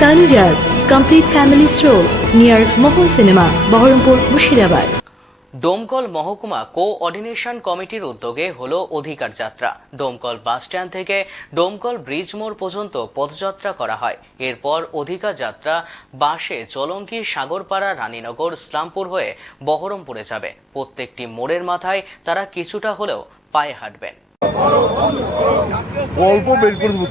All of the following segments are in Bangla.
Tanuja's complete family stroll near Mohol Cinema, Baharampur, Murshidabad. Domkal মহকুমা কোঅর্ডিনেশন কমিটির উদ্যোগে হলো অধিকার যাত্রা। ডোমকল বাস স্ট্যান্ড থেকে ডোমকল ব্রিজ মোড় পর্যন্ত পদযাত্রা করা হয়। এরপর অধিকার যাত্রা বাসে চলঙ্কি, সাগরপাড়া, রানীনগর, ইসলামপুর হয়ে বহরমপুরে যাবে। প্রত্যেকটি মোড়ের মাথায় তারা কিছুটা হলেও পায়ে হাঁটবেন। অল্প বের করে দেবো।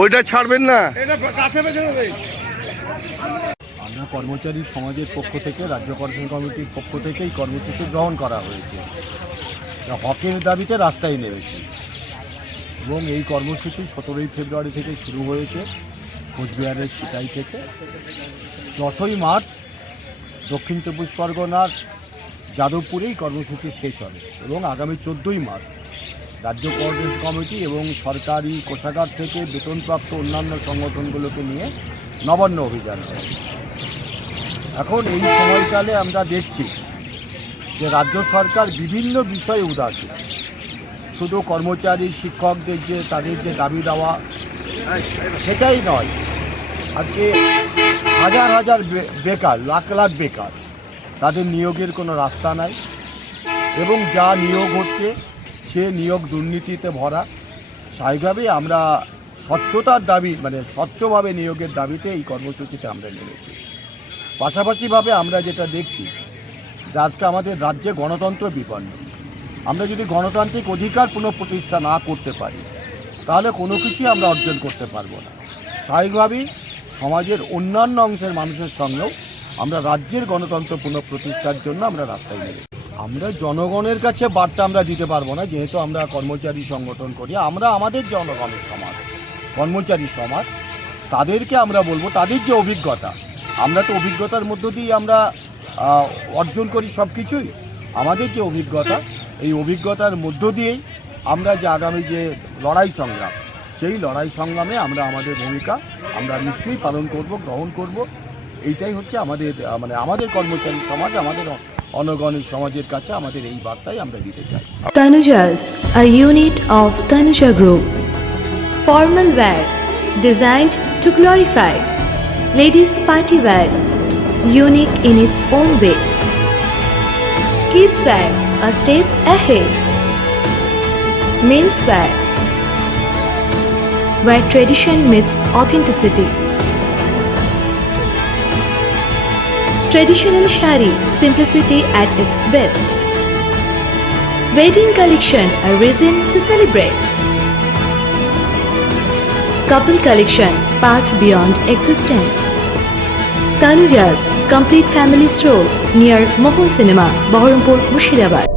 ওইটা ছাড়বেন না। আমরা কর্মচারী সমাজের পক্ষ থেকে, রাজ্য কর্মচারী কমিটির পক্ষ থেকে এই কর্মসূচি গ্রহণ করা হয়েছে। হকের দাবিতে রাস্তায় নেমেছি এবং এই কর্মসূচি 17ই ফেব্রুয়ারি থেকে শুরু হয়েছে কোচবিহারের সিতাই থেকে। 10ই মার্চ দক্ষিণ চব্বিশ পরগনার যাদবপুরেই কর্মসূচি শেষ হবে এবং আগামী 14ই মার্চ রাজ্য কোঅর্ডিনেশন কমিটি এবং সরকারি কোষাগার থেকে বেতনপ্রাপ্ত অন্যান্য সংগঠনগুলোকে নিয়ে নবান্ন অভিযান হবে। এখন এই সময়কালে আমরা দেখছি যে রাজ্য সরকার বিভিন্ন বিষয়ে উদাসীন। শুধু কর্মচারী শিক্ষকদের যে তাদের যে দাবি দেওয়া সেটাই নয়, আজকে হাজার হাজার বেকার, লাখ লাখ বেকার, তাদের নিয়োগের কোনো রাস্তা নাই এবং যা নিয়োগ হচ্ছে সে নিয়োগ দুর্নীতিতে ভরা। স্বাভাবিকভাবেই আমরা স্বচ্ছতার দাবি, মানে স্বচ্ছভাবে নিয়োগের দাবিতে এই কর্মসূচিতে আমরা নেমেছি। পাশাপাশিভাবে আমরা যেটা দেখছি যে আজকে আমাদের রাজ্যে গণতন্ত্র বিপন্ন। আমরা যদি গণতান্ত্রিক অধিকার পুনঃপ্রতিষ্ঠা না করতে পারি তাহলে কোনো কিছুই আমরা অর্জন করতে পারবো না। স্বাভাবিকভাবেই সমাজের অন্যান্য অংশের মানুষের সঙ্গেও আমরা রাজ্যের গণতন্ত্র পুনঃপ্রতিষ্ঠার জন্য আমরা রাস্তায় নেমেছি। আমরা জনগণের কাছে বার্তা আমরা দিতে পারবো না, যেহেতু আমরা কর্মচারী সংগঠন করি। আমরা আমাদের জনগণের সমাজ, কর্মচারী সমাজ, তাদেরকে আমরা বলবো তাদের যে অভিজ্ঞতা, আমরা তো অভিজ্ঞতার মধ্য দিয়ে আমরা অর্জন করি সব কিছুই। আমাদের যে অভিজ্ঞতা, এই অভিজ্ঞতার মধ্য দিয়েই আমরা যে আগামী যে লড়াই সংগ্রাম, সেই লড়াই সংগ্রামে আমরা আমাদের ভূমিকা আমরা নিশ্চয়ই পালন করব, গ্রহণ করব। এইটাই হচ্ছে আমাদের আমাদের কর্মচারী সমাজ, আমাদের অনগণের সমাজের কাছে আমাদের এই বার্তাই আমরা দিতে চাই। Tanuja's, a unit of Tanuja Group. Formal wear designed to glorify. Ladies party wear, unique in its own way. Kids wear, a step ahead. Men's wear, where tradition meets authenticity. Traditional shari, simplicity at its best. Wedding collection, a reason to celebrate. Couple collection, path beyond existence. Tanuja's complete family stroll near Mohol Cinema, Baharampur, Murshidabad.